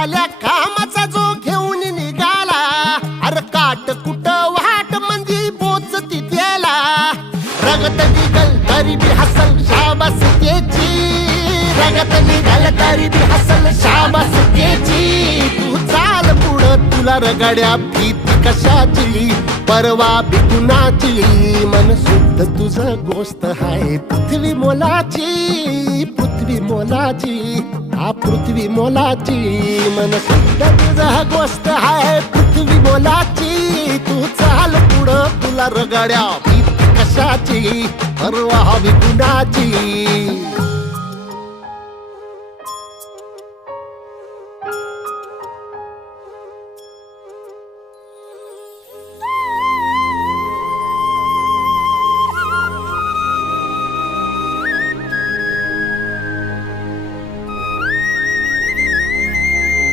भल्या कामाचा जो घेऊन निघाला, अरे काट कुट वाट म्हणजे पोचती त्याला. रगत निघल तरी बी हसल शाबास त्याची, रगत निघल तरी बी हसल शाबास त्याची. तू चाल पुढं तुला रगड्या भीती कशाची, परवा बी कुणाची. मन शुद्ध तुझं गोष्ट हाय पृथ्वी मोलाची, पृथ्वी मोलाची, हा पृथ्वी मोलाची. मन शुद्ध तुझं गोष्ट हाय पृथ्वी मोलाची. तू चाल पुढं तुला रगड्या भीती कशाची, परवा बी कुणाची.